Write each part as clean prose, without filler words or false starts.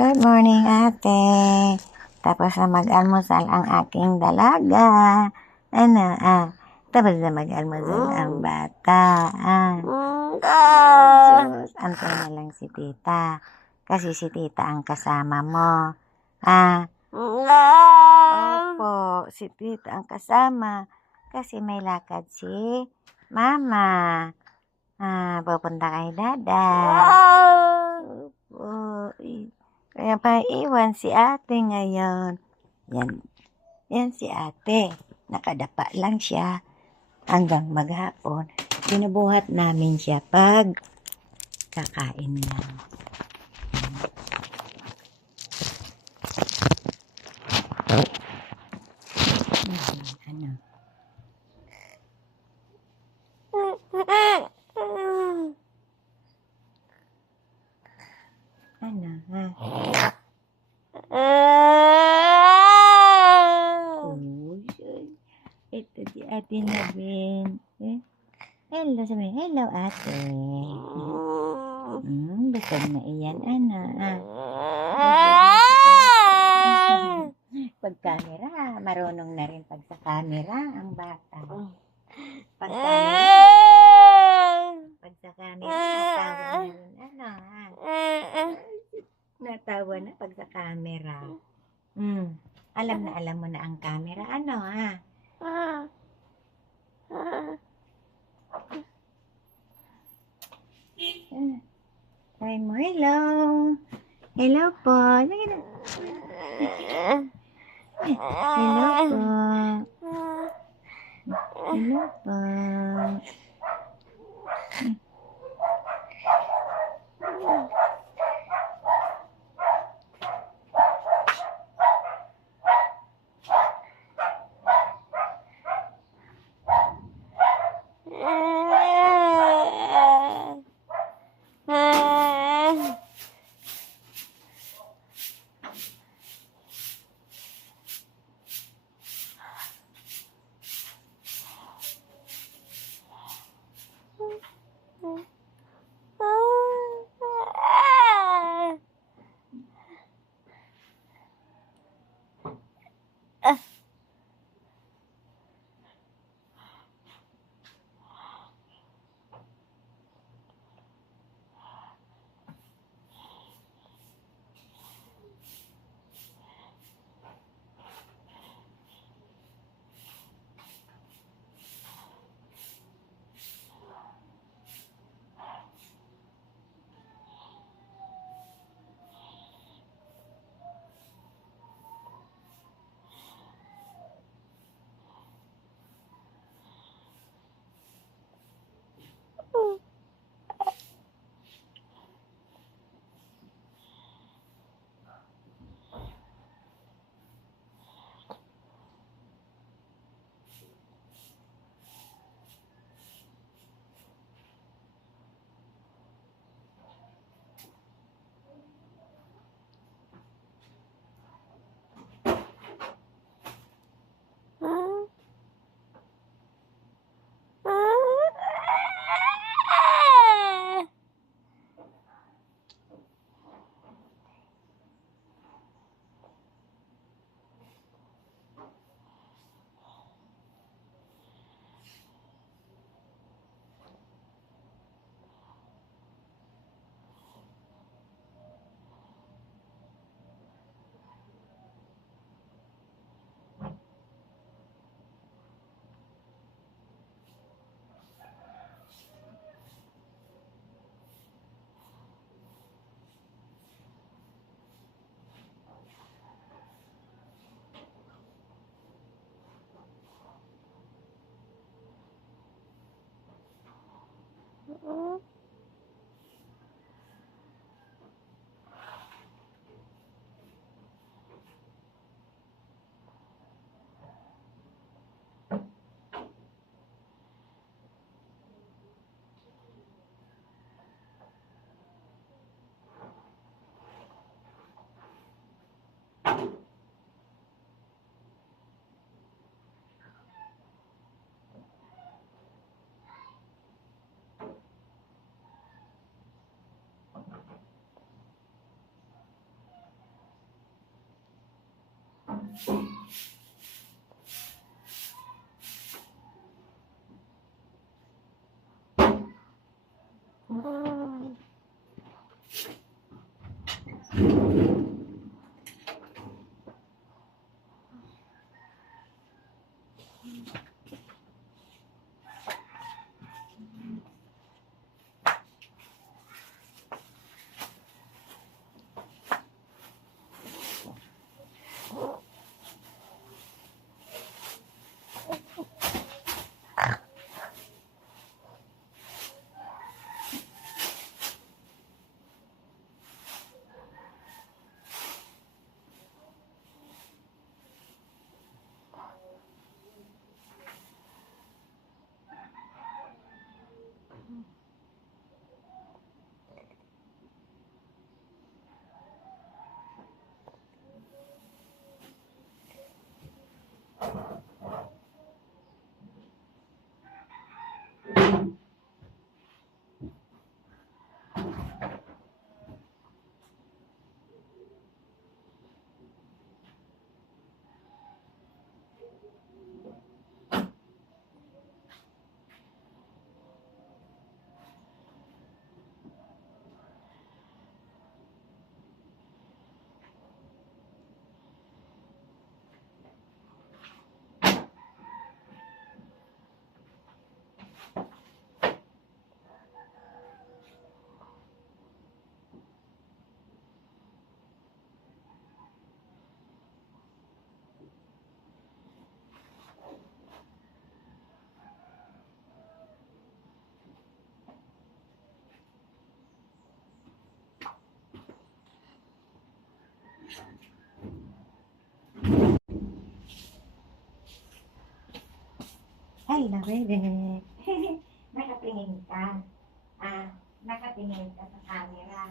Good morning, ate. Tapos na mag-almusal ang aking dalaga. Ano, tapos na mag-almusal ang bata. Sus, antay na lang si tita. Kasi si tita ang kasama mo. Opo, si tita ang kasama. Kasi may lakad si mama. Pupunta kay dada. Opo. Kaya pa iwan si ate ngayon. Yan si ate. Nakadapa lang siya hanggang maghapon. Binubuhat namin siya pag kakain lang. Ano? Ano, ito di ate Nabin. Hello, sabi. Hello, ate. Busog na iyan, Pag camera, marunong na rin pag sa camera ang bata. Pag sa camera, natawa na rin, natawa na pag sa camera. Alam mo na ang camera, Say mo, hello. Hello po. Hello po. Hello po. Hello, baby. Nakatingin ka. Nakatingin ka sa camera.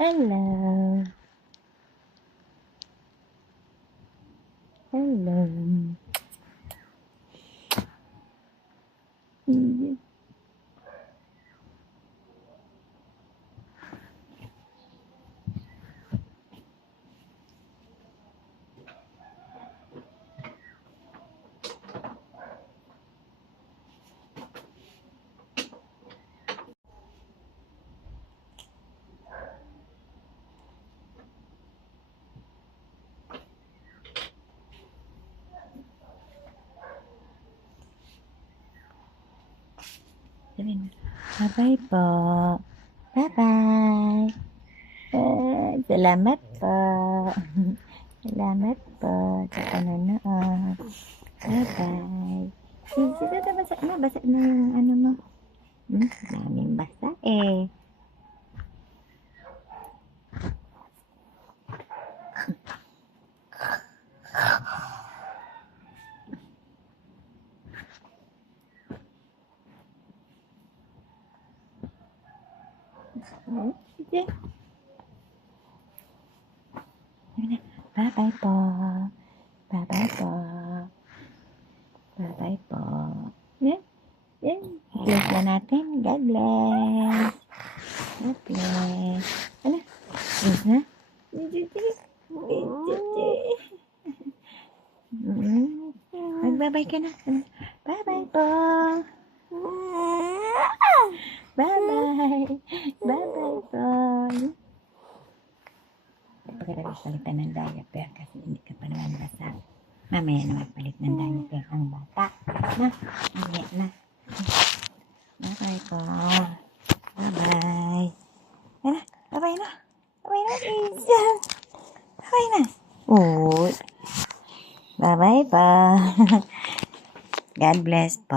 Hello. Hello. Bye-bye po. Bye-bye. Salamat po. Salamat po sa panonood. Bye-bye. Sige, basa na yung ano mo. Daming basa eh. Sige. Bye-bye po. Bye-bye po. Bye-bye po. Yan. Yan. Bless na natin. God bless. God bless. Ano? Bless na? Mag-bye-bye ka na. Bye-bye po. Bye-bye. Bye-bye po. Pagkatapos palitan ng diaper kasi hindi ka pa naman basa. Mamaya na magpalit ng diaper ang bata. Na, mamaya na. Bye-bye po. Bye-bye. Yan na, bye-bye na. Bye-bye na, Isan. Bye-bye na. Uy. Bye-bye pa. God bless po.